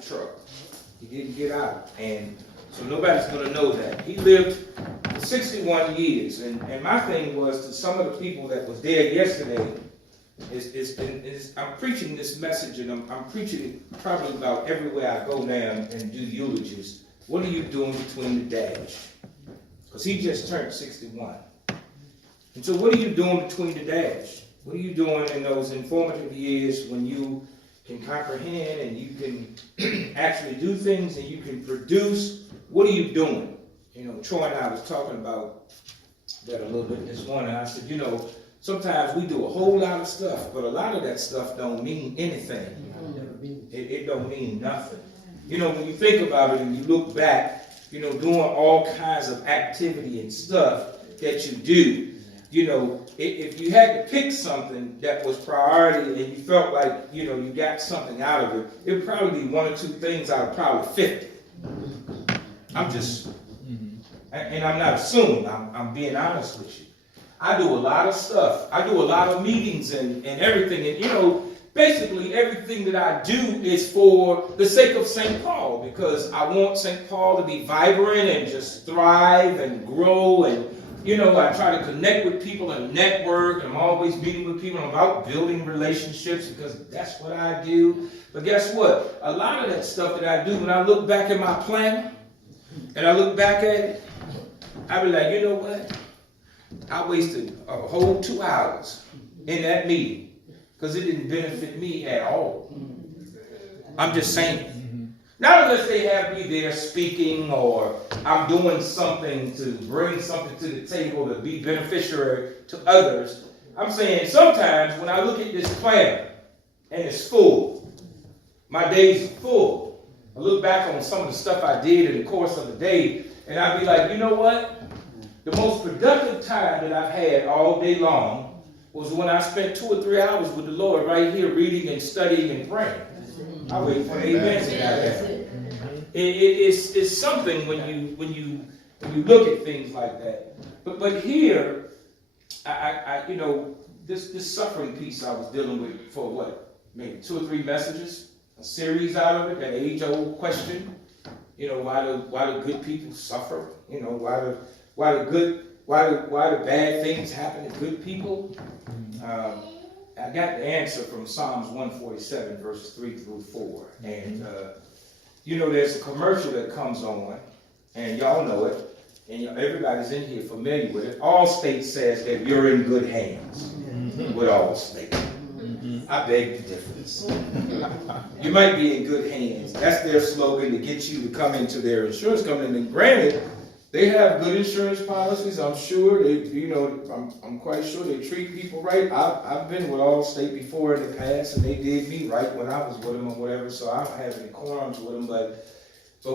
truck. He didn't get out. And so nobody's going to know that. He lived for 61 years. And my thing was to some of the people that was there yesterday, I'm preaching this message, and I'm preaching it probably about everywhere I go now and do eulogies. What are you doing between the dash? Because he just turned 61. And so what are you doing between the dash? What are you doing in those informative years when you can comprehend and you can actually do things and you can produce? What are you doing? You know, Troy and I was talking about that a little bit this morning. I said, you know, sometimes we do a whole lot of stuff, but a lot of that stuff don't mean anything. It don't mean nothing. You know, when you think about it and you look back, you know, doing all kinds of activity and stuff that you do, you know, if you had to pick something that was priority and you felt like, you know, you got something out of it, it would probably be one or two things out of probably 50. I'm just, and I'm not assuming, I'm being honest with you. I do a lot of stuff. I do a lot of meetings and everything. And, you know, basically everything that I do is for the sake of St. Paul, because I want St. Paul to be vibrant and just thrive and grow. And, you know, I try to connect with people and network. I'm always meeting with people. I'm about building relationships because that's what I do. But guess what? A lot of that stuff that I do, when I look back at my plan and I look back at it, I be like, you know what? I wasted a whole 2 hours in that meeting because it didn't benefit me at all. I'm just saying. Not unless they have me there speaking or I'm doing something to bring something to the table to be beneficiary to others. I'm saying sometimes when I look at this plan and it's full, my days are full. I look back on some of the stuff I did in the course of the day and I'd be like, you know what? The most productive time that I've had all day long was when I spent 2 or 3 hours with the Lord right here reading and studying and praying. I wait for amen to happen. It's something when you look at things like that. But here, I you know, this suffering piece I was dealing with for what, maybe 2 or 3 messages, a series out of it, that age-old question. You know, why do good people suffer? You know, why do bad things happen to good people? I got the answer from Psalms 147, verses 3 through 4. And, you know, there's a commercial that comes on, and y'all know it, and everybody's in here familiar with it. Allstate says that you're in good hands with Allstate. I beg the difference. You might be in good hands. That's their slogan to get you to come into their insurance company. And granted, they have good insurance policies. I'm sure they, you know, I'm quite sure they treat people right. I've been with Allstate before in the past, and they did me right when I was with them or whatever. So I don't have any qualms with them. But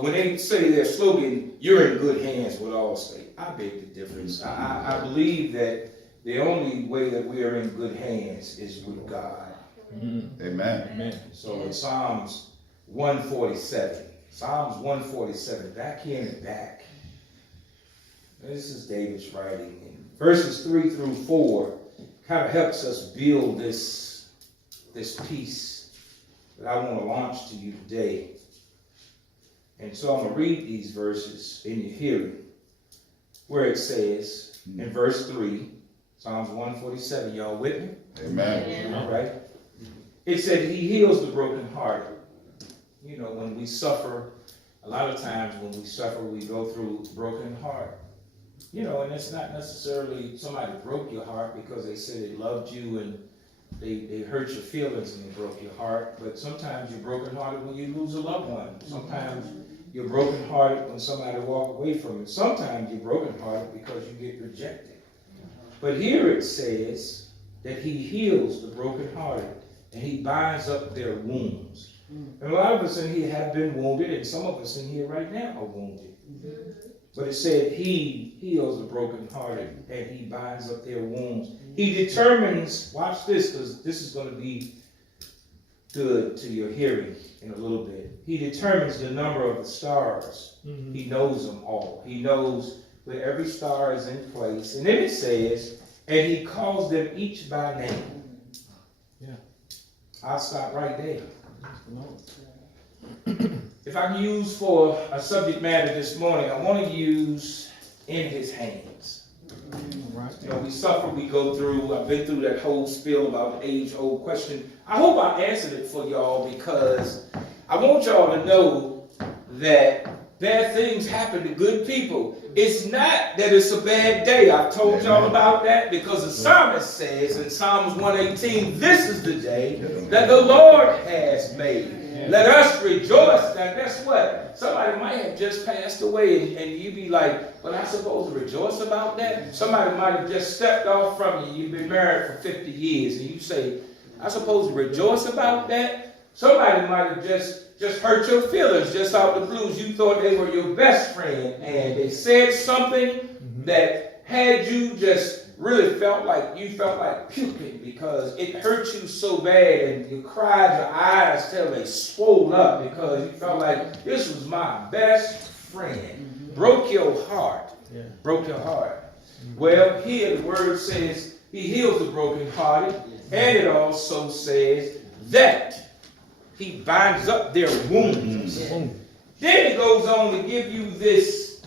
when they say their slogan, "You're in good hands with Allstate," I beg the difference. I believe that the only way that we are in good hands is with God. Amen. Amen. So in Psalms 147, back here in the back. This is David's writing. And verses 3 through 4 kind of helps us build this piece that I want to launch to you today. And so I'm going to read these verses in your hearing, where it says in verse 3, Psalms 147, y'all with me? Amen. All right. It said he heals the brokenhearted. You know, when we suffer, a lot of times when we suffer, we go through broken heart. You know, and it's not necessarily somebody broke your heart because they said they loved you and they hurt your feelings and they broke your heart. But sometimes you're brokenhearted when you lose a loved one. Sometimes you're brokenhearted when somebody walks away from you. Sometimes you're brokenhearted because you get rejected. But here it says that he heals the brokenhearted and he binds up their wounds. And a lot of us in here have been wounded, and some of us in here right now are wounded. But it said he heals the brokenhearted and he binds up their wounds. He determines, watch this, because this is going to be good to your hearing in a little bit. He determines the number of the stars. He knows them all. He knows where every star is in place. And then it says, and he calls them each by name. Yeah. I'll stop right there. if I can use for a subject matter this morning, I want to use in his hands. You know, we suffer, we go through, I've been through that whole spiel about the age-old question. I hope I answered it for y'all because I want y'all to know that bad things happen to good people. It's not that it's a bad day. I've told y'all about that because the psalmist says in Psalms 118, this is the day that the Lord has made. Let us rejoice. Now guess what? Somebody might have just passed away and you be like, well, I'm supposed to rejoice about that? Somebody might have just stepped off from you. You've been married for 50 years and you say, I'm supposed to rejoice about that? Somebody might have just hurt your feelings just out the blues. You thought they were your best friend and they said something that had you just really felt like puking because it hurt you so bad and you cried your eyes till they swelled up because you felt like this was my best friend. Broke your heart. Broke your heart. Well, here the word says he heals the brokenhearted, and it also says that he binds up their wounds. Then it goes on to give you this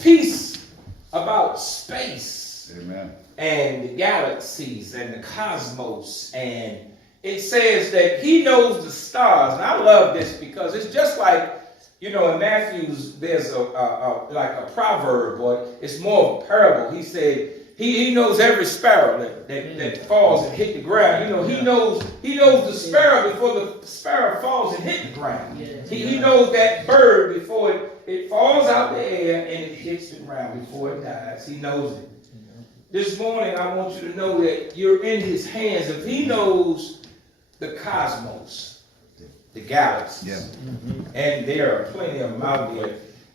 piece about space. Amen. And the galaxies and the cosmos, and it says that he knows the stars. And I love this because it's just like, you know, in Matthew's there's like a proverb, or it's more of a parable. He said he knows every sparrow that falls and hit the ground. You know, he knows the sparrow before the sparrow falls and hit the ground. He knows that bird before it falls out the air and it hits the ground before it dies. He knows it. This morning, I want you to know that you're in his hands. If he knows the cosmos, the galaxies, and there are plenty of them out there,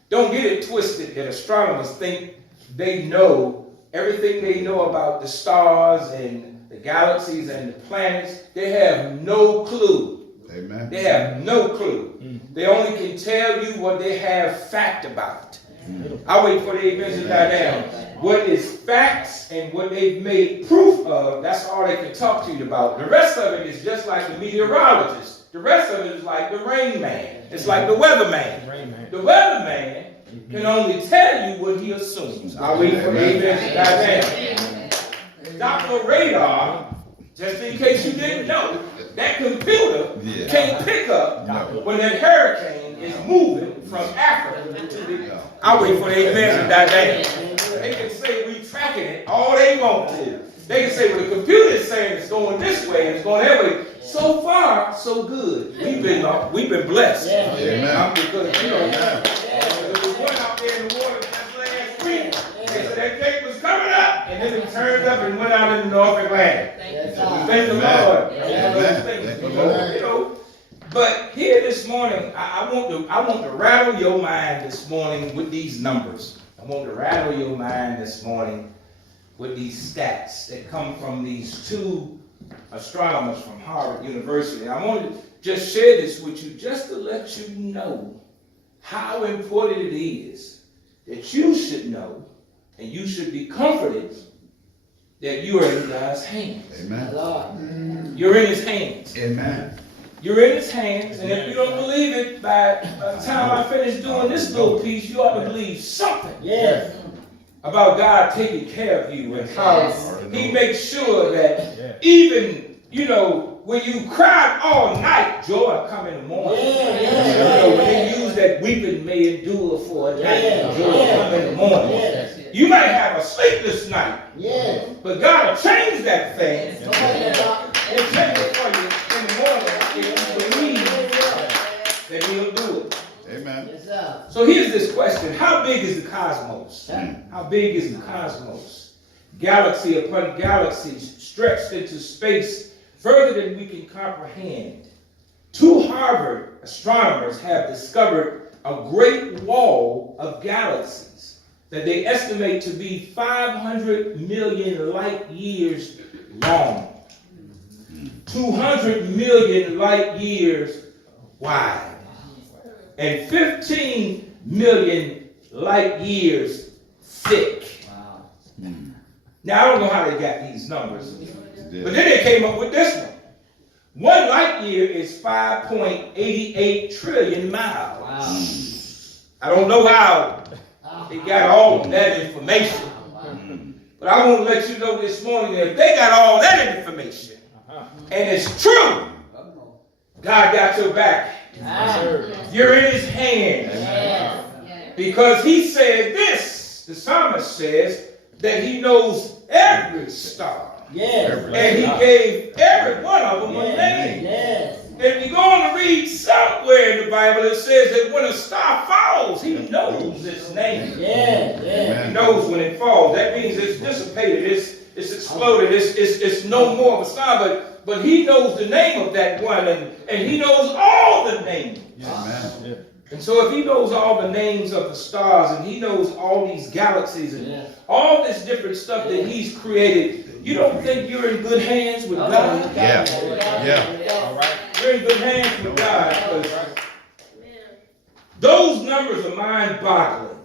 don't get it twisted that astronomers think they know everything they know about the stars and the galaxies and the planets. They have no clue. Amen. They have no clue. They only can tell you what they have fact about. I'll wait for the amen to die down. What is facts and what they've made proof of, that's all they can talk to you about. The rest of it is just like the meteorologist. The rest of it is like the rain man. It's like the weatherman. The weatherman can only tell you what he assumes. I'll wait for the amen to die down. Dr. Radar, just in case you didn't know, that computer can't pick up when that hurricane is moving from Africa to the... I'll wait for the amen to die down. They can say we tracking it all they want to. They can say, well, the computer is saying it's going this way and it's going that way. So far, so good. We've been blessed. Because, you know, we went out there in the water just last week. They said that cake was coming up, and then it turned up and went out in the North Atlantic. Thank the Lord. Thank the Lord. You know, but here this morning, I want to rattle your mind this morning with these numbers. I want to rattle your mind this morning with these stats that come from these two astronomers from Harvard University. I want to just share this with you just to let you know how important it is that you should know and you should be comforted that you are in God's hands. Amen. You're in his hands. Amen. You're in his hands, and if you don't believe it, by the time I finish doing this little piece, you ought to believe something about God taking care of you and how he makes sure that even, you know, when you cried all night, joy come in the morning. You know, when they use that weeping may endure for a night, joy come in the morning. You might have a sleepless night, but God will change that thing and change it for you in the morning if you believe that he'll do it. Amen. So here's this question. How big is the cosmos? How big is the cosmos? Galaxy upon galaxy stretched into space further than we can comprehend. Two Harvard astronomers have discovered a great wall of galaxies that they estimate to be 500 million light years long, 200 million light years wide, and 15 million light years thick. Now, I don't know how they got these numbers, but then they came up with this one. 1 light year is 5.88 trillion miles. Wow. I don't know how they got all of that information. But I want to let you know this morning that if they got all that information, and it's true, God got your back. You're in his hands. Because he said this, the psalmist says, that he knows every star. And he gave every one of them a name. If you go on to read somewhere in the Bible, it says that when a star falls, he knows its name. He knows when it falls. That means it's dissipated, it's exploded, it's no more of a star, but he knows the name of that one, and he knows all the names. And so if he knows all the names of the stars, and he knows all these galaxies, and all this different stuff that he's created, you don't think you're in good hands with God? All right. You're in good hands with God. Those numbers are mind-boggling.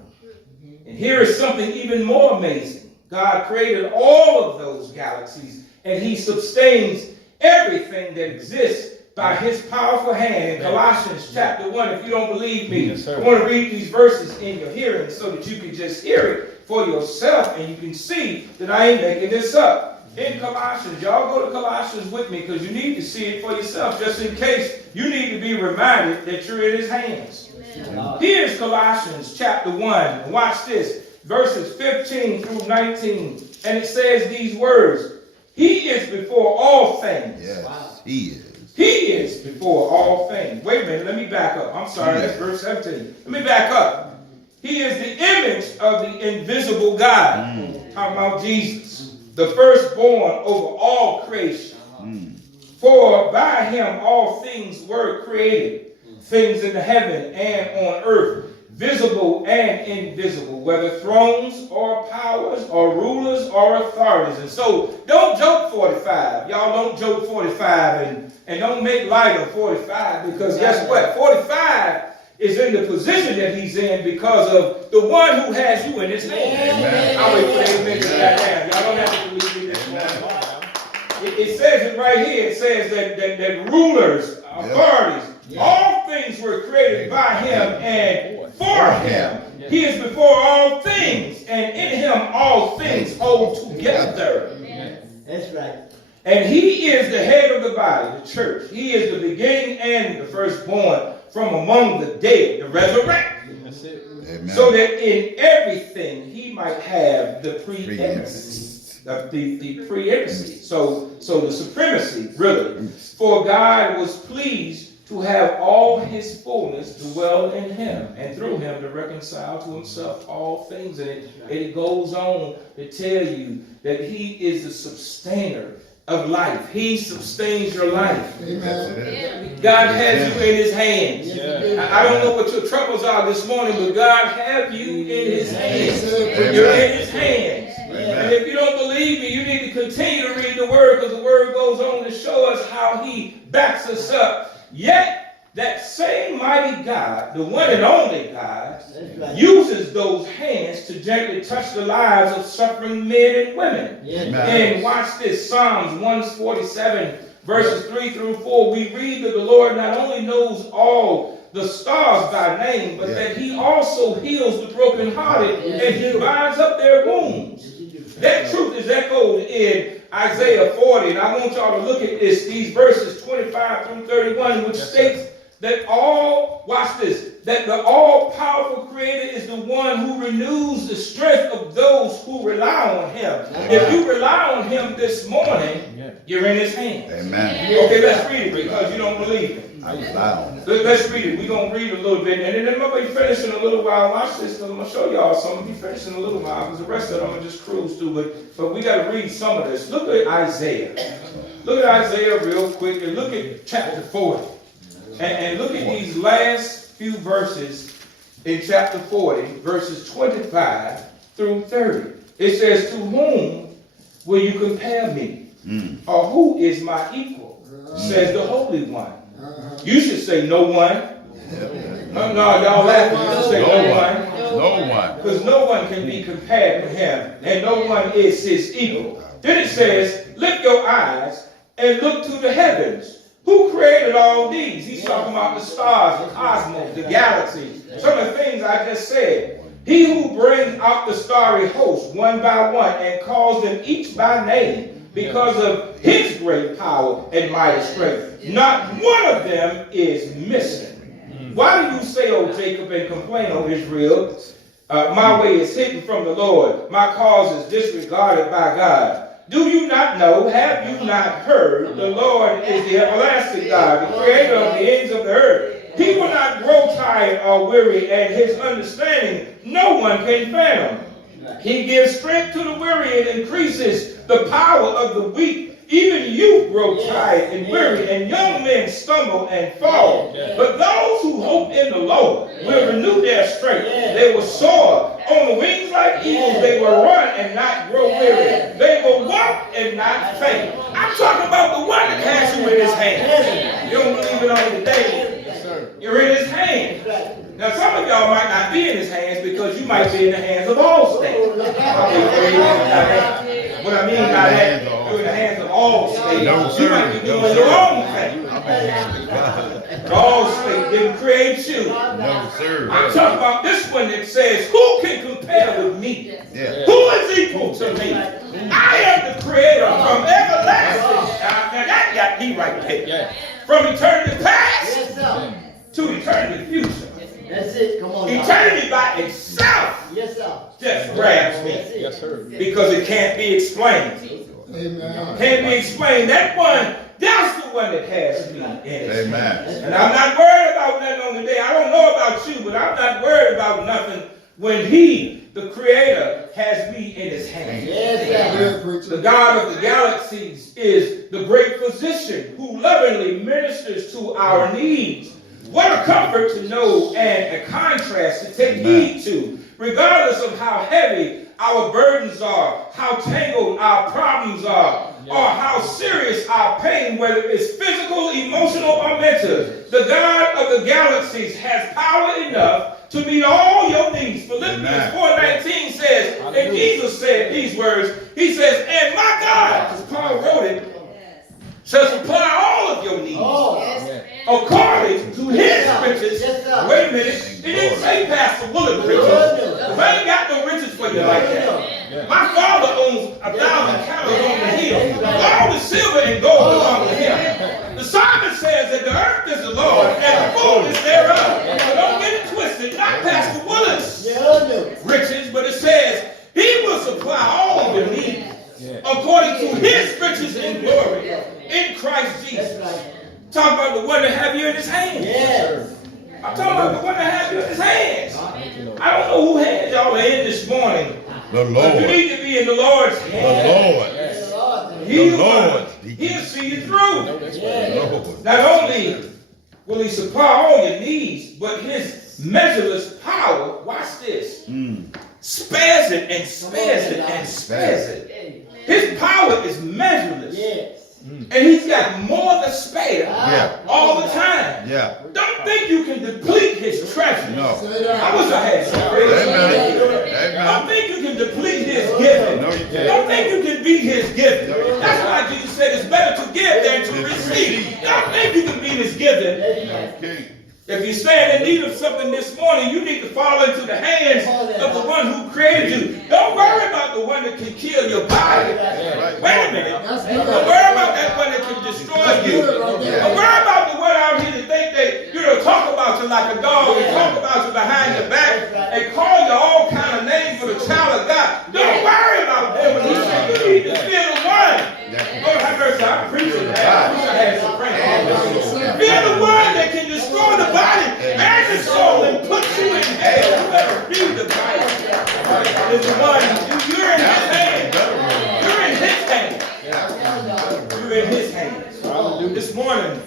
And here is something even more amazing. God created all of those galaxies, and he sustains everything that exists by his powerful hand. In Colossians chapter 1, if you don't believe me, I want to read these verses in your hearing so that you can just hear it for yourself and you can see that I ain't making this up. In Colossians, y'all go to Colossians with me because you need to see it for yourself just in case you need to be reminded that you're in his hands. Here's Colossians chapter 1. Watch this. Verses 15 through 19. And it says these words. He is before all things. Yes, he is. He is before all things. Wait a minute, let me back up. I'm sorry, that's verse 17. Let me back up. He is the image of the invisible God. Talking about Jesus, the firstborn over all creation. For by him all things were created, things in the heaven and on earth, visible and invisible, whether thrones or powers or rulers or authorities. And so don't joke 45. Y'all don't joke 45 and don't make light of 45, because guess what? 45 is in the position that he's in because of the one who has you in his hand. I'll wait for amen to that down. Y'all don't have to believe me this morning. It says it right here. It says that rulers, authorities, all things were created by him and for him. He is before all things, and in him all things hold together. That's right. And he is the head of the body, the church. He is the beginning and the firstborn from among the dead, the resurrected. That's it. Amen. So that in everything he might have the preeminence. The preeminency. So the supremacy, really. For God was pleased to have all his fullness dwell in him, and through him to reconcile to himself all things. And it goes on to tell you that he is the sustainer of life. He sustains your life. Amen. God has you in his hands. I don't know what your troubles are this morning, but God has you in his hands. You're in his hands. And if you don't believe me, you need to continue to read the word, because the word goes on to show us how he backs us up. Yet, that same mighty God, the one and only God, uses those hands to gently touch the lives of suffering men and women. And watch this, Psalms 147, verses 3 through 4. We read that the Lord not only knows all the stars by name, but that he also heals the brokenhearted and he binds up their wounds. That truth is echoed in Isaiah 40, and I want y'all to look at these verses 25 through 31, which states that that the all-powerful creator is the one who renews the strength of those who rely on him. If you rely on him this morning, you're in his hands. Amen. Okay, let's read it because you don't believe it. I rely on it. Let's read it. We're going to read a little bit, and then I'm going to be finishing a little while. Watch this, because I'm going to show y'all some. I'm going to be finishing a little while, because the rest of it I'm going to just cruise through. But we got to read some of this. Look at Isaiah. Look at Isaiah real quick, and look at chapter 40. And look at these last few verses in chapter 40, verses 25 through 30. It says, to whom will you compare me? Or who is my equal? Says the Holy One. You should say no one. No, y'all laughing. You should say no one. No one. Because no one can be compared to him, and no one is his equal. Then it says, lift your eyes and look to the heavens. Who created all these? He's talking about the stars, the cosmos, the galaxies. Some of the things I just said. He who brings out the starry host one by one and calls them each by name because of his great power and mighty strength. Not one of them is missing. Why do you say, O Jacob, and complain, O Israel? My way is hidden from the Lord. My cause is disregarded by God. Do you not know? Have you not heard? The Lord is the everlasting God, the creator of the ends of the earth. He will not grow tired or weary, and his understanding no one can fathom. He gives strength to the weary and increases the power of the weak. Even youth grow tired and weary, and young men stumble and fall. But those who hope in the Lord will renew their strength. They will soar on the wings like eagles. They will run and not grow weary. They will walk and not faint. I'm talking about the one that has you in his hand. You don't believe it on the day. You're in his hands. Now, some of y'all might not be in his hands because you might be in the hands of Allstate. What I mean by that, you're in the hands of Allstate. You might be doing your own thing. Allstate didn't create you. No, sir. I'm talking about this one that says, who can compare with me? Yeah. Who is equal to me? I am the creator from everlasting. Now that got me right there. From eternity past to eternity future. That's it. Come on. Eternity by itself just grabs me. Yes, sir. Because it can't be explained. Amen. Can't be explained. That one, that's the one that has me in it. Amen. And I'm not worried about nothing on the day. I don't know about you, but I'm not worried about nothing when he, the creator, has me in his hands. The God of the galaxies is the great physician who lovingly ministers to our needs. What a comfort to know and a contrast to take heed to. Regardless of how heavy our burdens are, how tangled our problems are, or how serious our pain, whether it's physical, emotional, or mental, the God of the galaxies has power enough to meet all your needs. Philippians 4:19 says, and Jesus said these words, he says, and my God, because Paul wrote it, shall supply all of your needs according to his riches. Wait a minute, it didn't say Pastor Woolard riches. I ain't got no riches for you like that. My Father owns 1,000 cattle on the hill. All the silver and gold belong to him. The psalmist says that the earth is the Lord and the fullness thereof. So don't get it twisted. Not Pastor Woolard's riches, but it says he will supply all of your needs according to his riches and glory in Christ Jesus. Talk about the one that have you in his hands. I'm talking about the one that have you in his hands. I don't know who hands y'all are in this morning. The But Lord. you need to be in the Lord's The hands. Lord. He'll see you through. The Lord. Not only will he supply all your needs, but his measureless power, watch this, spares it and spares it and spares it. His power is measureless. And he's got more to spare all the time. Yeah. Don't think you can deplete his treasure. No. I wish I had some praise. Don't think you can deplete his giving. No, you can't. Don't think you can beat his giving. That's why Jesus said it's better to give than to receive. Don't think you can beat his giving. Okay. If you stand in need of something this morning, you need to fall into the hands of the one who created you. Don't worry about the one that can kill your body. Wait a minute. Don't worry about that one that can destroy you. Don't worry about the one out here that think they, talk about you like a dog and talk about you behind your back and call you all kind of names for the child of God. Don't worry about them. He said you need to fear the one. Lord have mercy, I'm preaching that. I wish I had some friends. Fear the one that can destroy the body and the soul and put you in hell. You better read the Bible. It's the one, you're in his hands. You're in his hands. You're in his hands. This morning,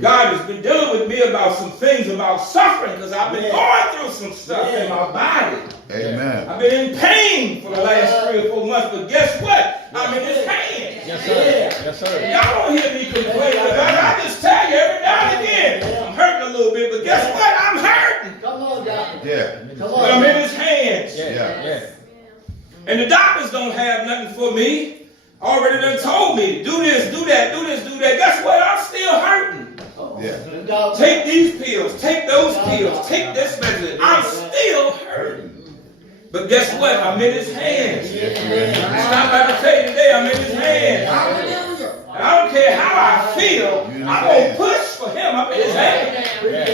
God has been dealing with me about some things about suffering because I've been going through some stuff in my body. Amen. I've been in pain for the last 3 or 4 months, but guess what? I'm in his hands. Yes, sir. Yes, sir. Y'all don't hear me complain about it. I just tell you every now and again, I'm hurting a little bit, but guess what? I'm hurting. Come on, doctor. Yeah. Come But I'm on. in his hands. Yeah. And the doctors don't have nothing for me. already done told me, do this, do that, do this, do that. Guess what? I'm still hurting. Yeah. Take these pills, take those pills, take this medicine. I'm still hurting. But guess what? I'm in his hands. Stop by to tell you today, I'm in his hands. And I don't care how I feel, I'm going to push for him. I'm in his hands.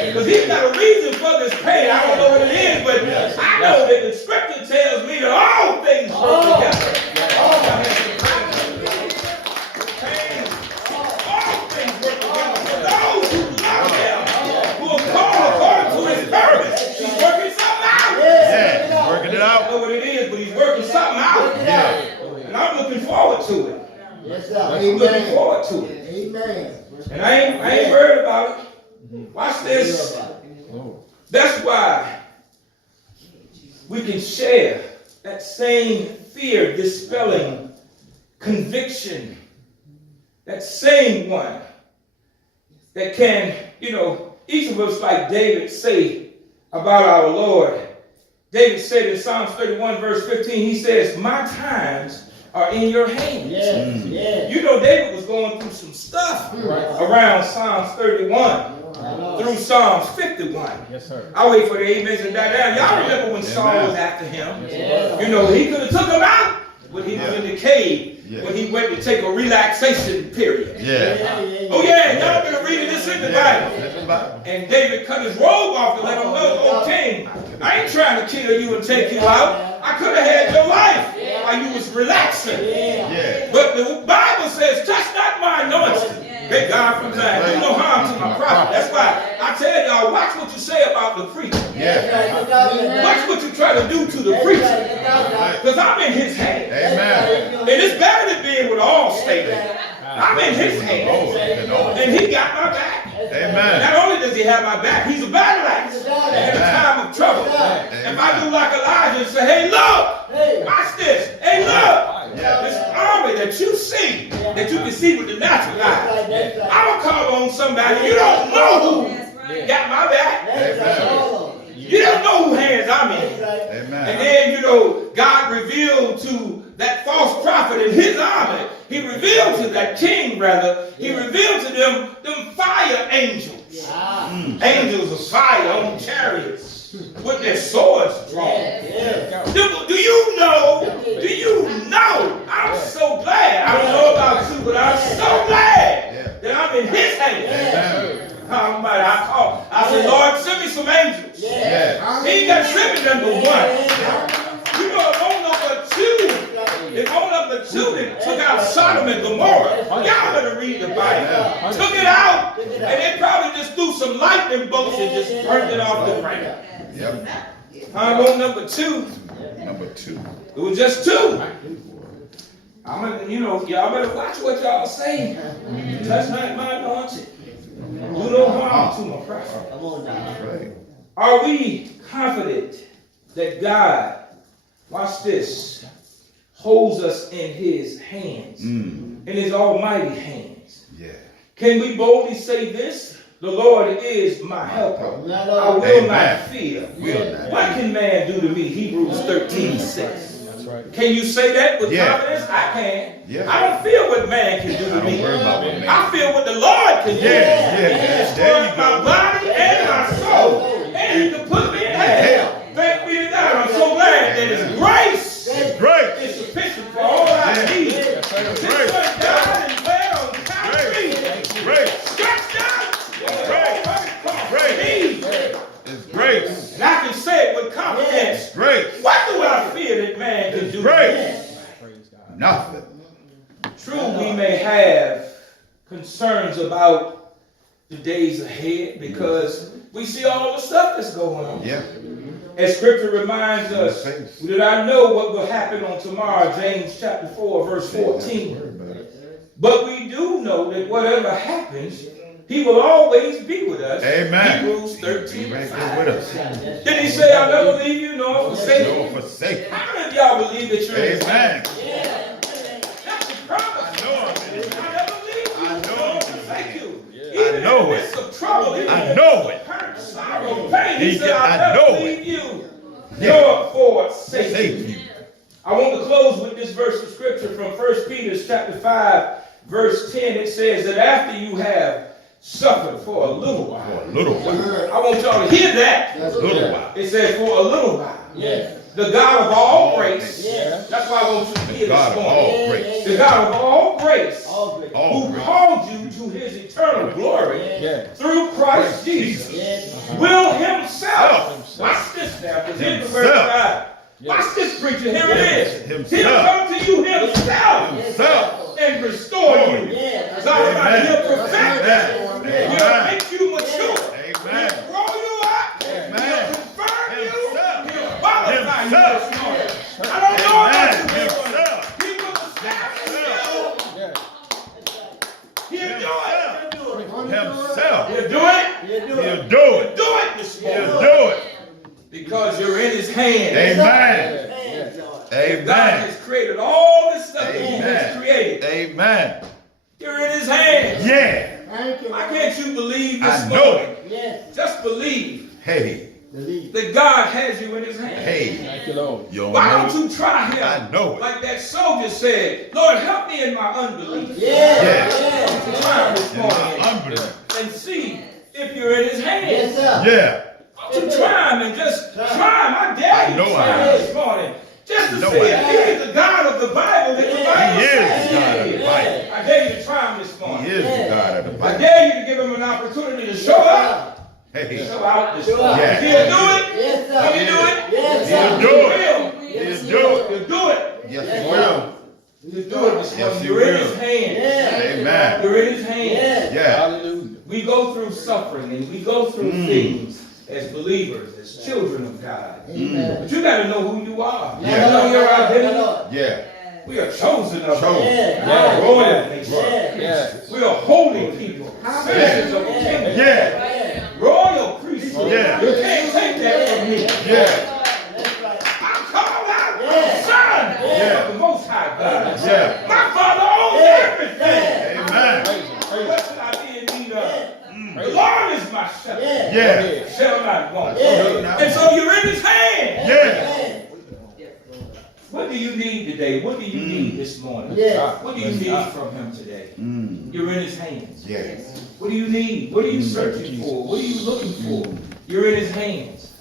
Because he's got a reason for this pain. I don't know what it is, but I know that the scripture tells me that all things work together. All things work together for those who love him, who are called according to his purpose. He's working something out. Yeah. Working it I out. don't know what it is, but he's working something out. Yeah. And I'm looking forward to it. Yes, sir. I'm looking forward to it. Amen. And I ain't worried about it. Watch this. That's why we can share that same fear dispelling conviction. That same one that can, each of us, like David, say about our Lord. David said in Psalms 31 verse 15, he says, my times are in your hands. Yes, yes. David was going through some stuff around Psalms 31 through Psalms 51. Yes, sir. I wait for the amens and die down. Y'all remember when Saul was after him? He could have took him out when he was in the cave, when he went to take a relaxation period. Yeah. Oh yeah, y'all been reading this in the Bible. And David cut his robe off to let him know, oh king, I ain't trying to kill you and take you out. I could have had your life while you was relaxing. Yeah. But the Bible says, touch not my anointing. Beg God from Zion. Do no harm to my prophet. That's why I tell y'all, watch what you say about the preacher. Yeah. Watch what you try to do to the preacher. Because I'm in his hands. Amen. And it's better than being with all state. I'm in his hands. And he got my back. Amen. Not only does he have my back, he's a battle axe in a time of trouble. If I do like Elijah and say, hey, look, watch this. Hey, look. This army that you see, that you can see with the natural eye, I'm going to call on somebody. You don't know who got my back. You don't know who hands I'm in. Amen. And then, God revealed to that false prophet in his army, he revealed to that king, rather, he revealed to them fire angels. Angels of fire on chariots with their swords drawn. Do you know? I'm so glad. I don't know about you, but I'm so glad that I'm in his hands. I said, Lord, send me some angels. He ain't got to send me number one. If on number two that took out Sodom and Gomorrah, y'all better read the Bible. Took it out, and they probably just threw some lightning bolts and just burned it off the ground. Yep. On number two. Number two. It was just two. Y'all better watch what y'all say. Touch not my anointing. Do no harm to my prophet. Right. Are we confident that God, watch this, holds us in his hands, in his almighty hands? Yeah. Can we boldly say this? The Lord is my helper. I will not fear. What can man do to me? Hebrews 13:6. Can you say that with confidence? I can. Yeah. I don't fear what man can do to me. I feel what the Lord can do. Destroy my body and my soul. And he can put me in hell. Thank be to God. I'm so glad that his grace is sufficient for all I need. His son died and bled on Calvary. Stretched out. It's grace. And I can say it with confidence. Grace. What do I fear that man can do? Grace. Nothing. True, we may have concerns about the days ahead because we see all the stuff that's going on. Yeah. As scripture reminds us, we do not know what will happen on tomorrow, James chapter 4, verse 14. But we do know that whatever happens, he will always be with us. Amen. Hebrews 13. Right there with us. Did he say, I'll never leave you nor forsake you? No forsake. How many of y'all believe that you're in his Amen. That's the promise. I'll never leave you nor forsake you. I know it. Of trouble, I know it. hurt, sorrow, pain. He said, I I'll know never it. leave you nor forsake you. Save you. I want to close with this verse of scripture from 1 Peter chapter 5, verse 10. It says that after you have suffered for a little while. For a little while. I want y'all to hear that. That's A little good. while. It says for a little while. Yes. The God of all grace. Yes. That's why I want you to hear God this of morning. all grace. The God of all grace. All good. All Who grace. called you to his eternal glory Yes. through Christ Jesus. Yes. Will himself. Watch this now, because here's the verse Himself. 5. Watch this, preacher. Here it is. Himself. He'll come to you himself Himself. and restore you. Yes. God Almighty, he'll perfect that. Amen. He'll Amen. make you mature. Amen. He'll grow you up. Amen. He'll confirm you. Himself. He'll qualify you Himself. this morning. I don't know about you, Amen. people. Himself. He will establish you. He'll do it. Himself. He'll do it. You do He'll it. do He'll it. do it this He'll morning. do it. Because you're in his hand. Amen. Yes, Lord. God Amen. has created all this stuff that he has Amen. created. Amen. You're in his hands. Yeah. Thank you. Why can't you believe this I know morning? it. Yes. Just believe Hey. Believe. that God has you in his hands. Hey. Thank you, Lord. You don't Why know don't it? you try him? I know it. Like that soldier said, Lord, help me in my unbelief. Yes. Yes. Try this In my morning unbelief. and see if you're in his hands. Yes, sir. Yeah. Why don't you try him and just try him? I dare I you know to I try am. this morning. Just to I know see I if he is the God of the Bible that the Bible He is says the God of he the is. Bible. I dare you to try him this morning. He is the God of the I Bible. dare you to give him an opportunity to show up. Hey. Show out this Show morning. up. Yeah. He'll do it. Yes, sir. Will you do it? Yes, He'll sir. do it. He'll. He'll do it. He'll do it. Yes, Yes, he will. He'll do it this Yes, morning. he You're in will. his hands. Yes. Amen. You're in his hands. Yes. Yeah. Hallelujah. We go through suffering and we go through things as believers, as children of God. Amen. But you got to know who you are. You Yeah. gotta know your identity. Yeah. We are chosen of God. Yeah. We are royal nation. Yes. Yes. We are holy people. Citizens of the kingdom. Yeah. Royal priesthood. Yeah. You can't take that from me. Yeah. That's right. I'm called out Yeah. son Yeah. of the Most High God. Yeah. My Father owns Yeah. everything. Amen. What should I be in need of? The Lord is my shepherd. Yeah. Yeah. I shall not want. Yeah. And so you're in his hand. Yeah. What do you need today? What do you need this morning? Yeah. What do you need from him today? Mm. You're in his hands. Yes. What do you need? What are you searching for? What are you looking for? You're in his hands.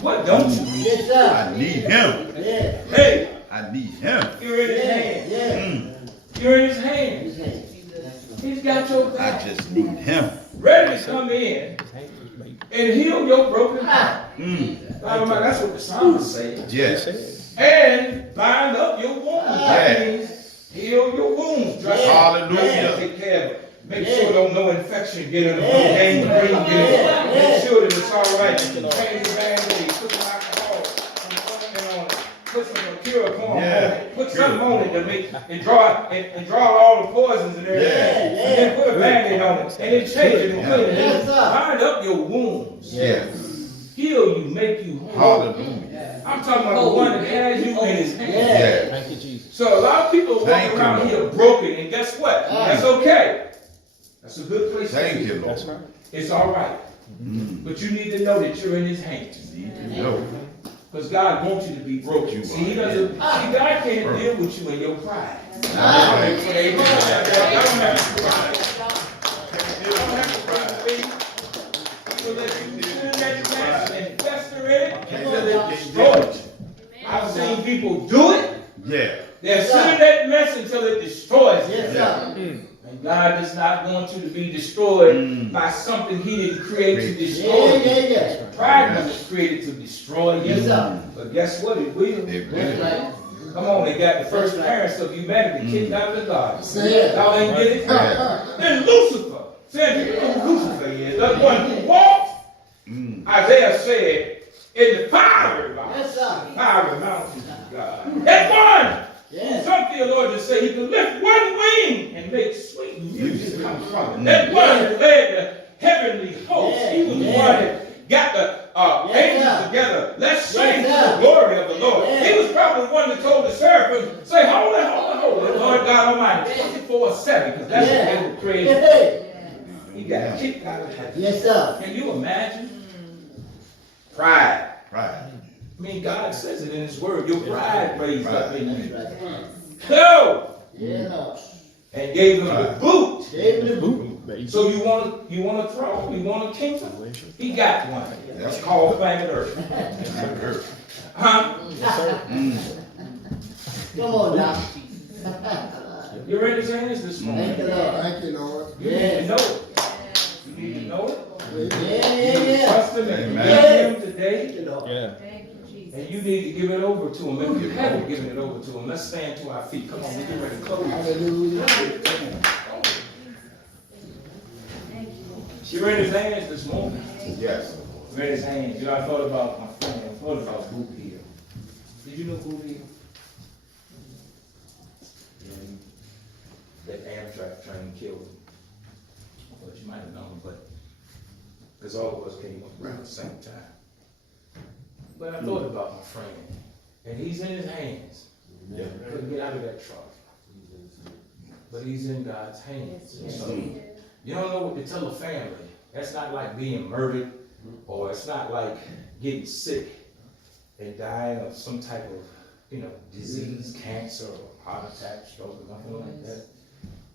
What don't you need? Yes, sir. I need him. Yeah. Hey, I need him. you're in his Yeah. hands. Yeah. Mm. You're in his hands. He's got your I back. just need him. Ready to come in and heal your broken heart. Mm. That's what the psalmist says. Yes. And bind up your wounds. That Yeah. means heal your wounds. Dress Yeah. Hallelujah. Take care of it. Make Yeah. sure don't no infection get in the Yeah. gangrene get in. Yeah. Make sure that it's all right. Change the band-aid. Put some alcohol, some ointment on it. Put some Curacao on Yeah. it. Put something on it to make and draw all the poisons and everything. Yeah. And then put a band-aid on it. And then change it and clean it. Yes, sir. Bind up your wounds. Yes. Heal you, make you whole. Hallelujah. I'm talking about the one that has you in his hand. Yeah. Yes. Thank you, Jesus. So a lot of people walk Thank you, around Lord. here broken, and guess what? That's okay. That's a good place to Thank be. you, That's Lord. right. It's all right. Mm. But you need to know that you're in his hands. Need to know. Because God wants you to be broken. You See, he are, doesn't. See, God can't Right. deal with you in your pride. Ah. I don't have to cry. I don't have to cry, baby. He will let you sit in that mess and fester in it until it destroys you. I've seen people do it. Yeah. They'll sit in that mess until it destroys you. Yes, Yeah. sir. And God does not want you to be destroyed Mm. by something he didn't create to Yeah, destroy you. yeah, yeah. Pride was created to destroy you. Yes, sir. But guess what? It will. It That's will. right. Come on, they got the first parents of humanity kicked out of the garden. Say it. Y'all ain't get it? Yeah. Then Lucifer. Said you know who Lucifer is. The one who walked, Mm. Isaiah said, in the fiery mountains. Yes, sir. Fiery mountains of God. That one. Yes. Something the Lord just said, he could lift one wing and make sweet music come from it. Mm. That one that led the heavenly host. He was the Yeah. one that got the Yes, angels sir. together. Let's Yes, sing to sir. the glory of the Lord. Yeah. He was probably the one that told the seraphim, say, holy, holy, holy, Lord God Almighty, 24/7, because that's what they were created. Hey. He got kicked out of heaven. Yes, sir. Can you imagine? Pride. Right. I mean, mean, God says it in His Word. Your pride raised up in you. That's right. Go! Yeah. And gave him the boot. Gave him the boot. So you want a throne? You want a kingdom? He got one. That's called planet Earth. Huh? Come on now. You're in His hands this morning. Thank you, Lord. Thank you, Lord. You need to know it. You need to know it. Yeah. Trust Him and Amen. believe Him today. Thank you, Lord. And you need to give it over to Him. If you haven't given it over to Him, let's stand to our feet. Come on, we get ready to close. Hallelujah. You're in His hands this morning. Yes. You're in His hands. You know, I thought about my friend. I thought about Boot Hill. Did you know Boot Hill? That Amtrak train killed him. Well, you might have known, but because all of us came up around the same time. But I thought about my friend, and he's in His hands. Yeah. Couldn't get out of that trouble. But he's in God's hands. So you don't know what to tell a family. That's not like being murdered, or it's not like getting sick and dying of some type of, disease, cancer, or heart attack, stroke, or nothing like that.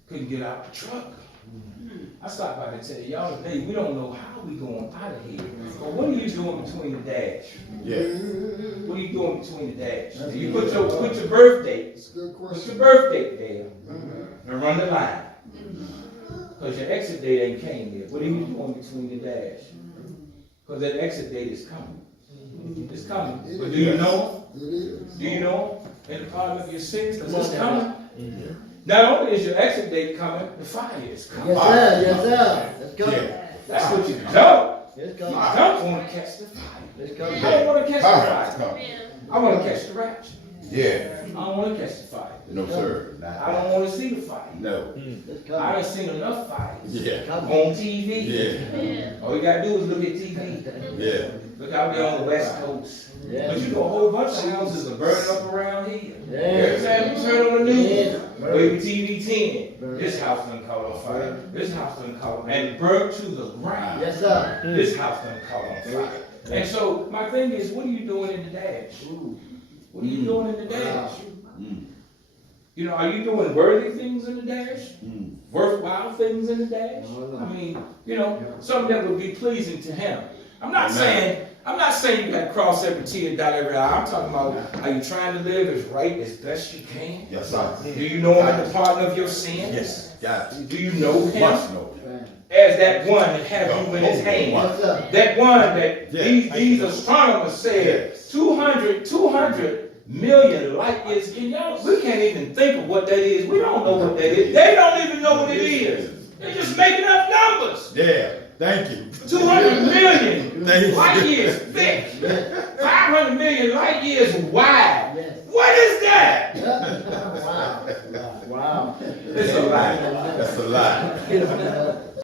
Couldn't get out the truck. I stopped by to tell y'all today, we don't know how we going out of here. But what are you doing between the dash? Yeah. What are you doing between the dash? You put your birth date. It's a good Put question. your birth date there and run the line. Because your exit date ain't came yet. What are you doing between the dash? Because that exit date is coming. It's coming. But do you know? It is. Do you know? In the pardon of your sins, because it's coming. Not only is your exit date coming, the fire is coming. Yes, sir. Yes, sir. Let's go. Yeah. That's what you don't. Let's You go. don't want to catch the fire. Let's I go. don't want to catch the Fire. fire. I want to catch the rapture. Yeah. I don't want to catch the fire. No, sir. I don't want to see the fire. No. Let's I go. done seen enough fires Yeah. Come on TV. Yeah. All you gotta do is look at TV. Yeah. Look out there on the West Coast. Yeah. But you know a whole bunch of houses are burning up around here. Yeah. Every time you turn on the news, Yeah. maybe TV 10, Burn. this house done caught on fire. This house done caught on and burnt to the ground. Yes, sir. This house done caught on fire. And so my thing is, what are you doing in the dash? What are you doing in the dash? You know, are you doing worthy things in the dash? Worthwhile things in the dash? I mean, something that would be pleasing to Him. I'm not saying you got to cross every T and dot every I. I'm talking about, are you trying to live as right as best you can? Yes, sir. Do you know Him in the pardon of your sins? Yes. Got it. Do you know Him Must know. as that one that have you in His hand? Yes, sir. That one that Yeah. these astronomers said 200 million light years. We can't even think of what that is. We don't know what that is. They don't even know what it is. They're just making up numbers. Yeah. Thank you. 200 million Thank you. light years thick. 500 million light years wide. Yes. What is that? Wow. Wow. It's a lie. That's a lie.